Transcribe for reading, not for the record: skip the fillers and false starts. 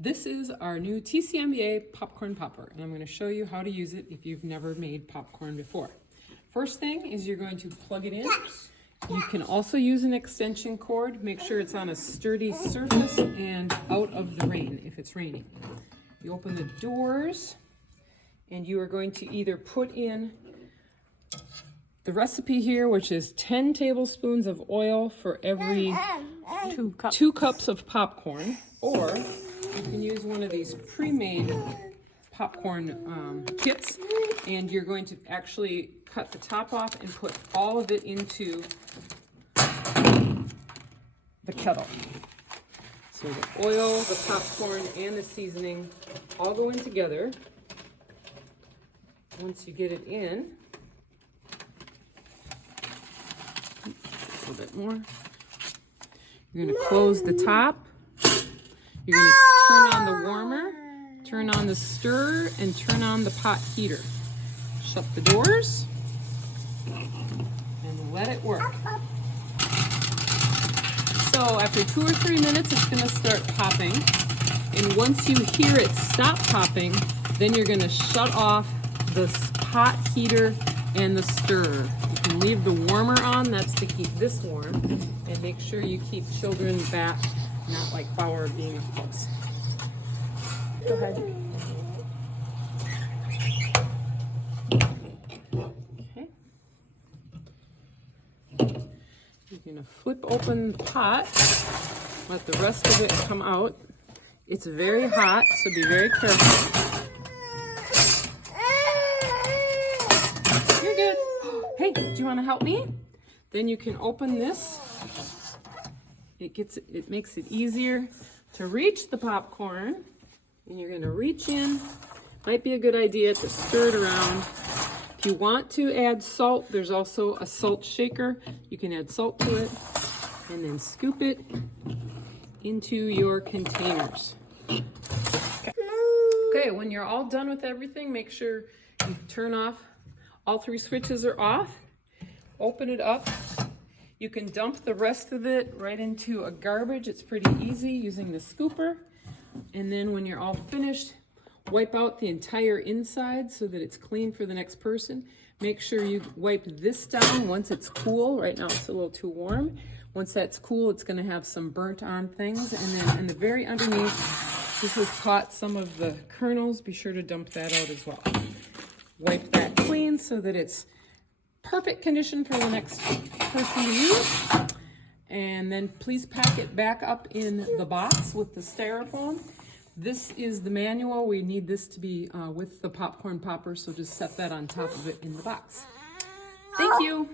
This is our new TCMBA popcorn popper, and I'm going to show you how to use it if you've never made popcorn before. First thing is you're going to plug it in. You can also use an extension cord. Make sure it's on a sturdy surface and out of the rain if it's raining. You open the doors, and you are going to either put in the recipe here, which is 10 tablespoons of oil for every 2 cups of popcorn, or you can use one of these pre-made popcorn kits, and you're going to actually cut the top off and put all of it into the kettle. So the oil, the popcorn, and the seasoning all go in together. Once you get it in, a little bit more. You're going to close the top. You're going to turn on the warmer, turn on the stir, and turn on the pot heater. Shut the doors and let it work. So after 2 or 3 minutes, it's going to start popping. And once you hear it stop popping, then you're going to shut off the pot heater and the stir. You can leave the warmer on, that's to keep this warm, and make sure you keep children back, not like Bauer being up close. Go ahead. Okay. You're gonna flip open the pot, let the rest of it come out. It's very hot, so be very careful. You're good. Hey, do you want to help me? Then you can open this. It makes it easier to reach the popcorn. And you're going to reach in. Might be a good idea to stir it around. If you want to add salt, there's also a salt shaker. You can add salt to it and then scoop it into your containers. Okay, when you're all done with everything, make sure you turn off. All 3 switches are off. Open it up. You can dump the rest of it right into a garbage. It's pretty easy using the scooper. And then when you're all finished, wipe out the entire inside so that it's clean for the next person. Make sure you wipe this down once it's cool. Right now it's a little too warm. Once that's cool, it's going to have some burnt on things. And then in the very underneath, this has caught some of the kernels. Be sure to dump that out as well. Wipe that clean so that it's perfect condition for the next person to use. And then please pack it back up in the box with the styrofoam. This is the manual. We need this to be with the popcorn popper, so just set that on top of it in the box. Thank you.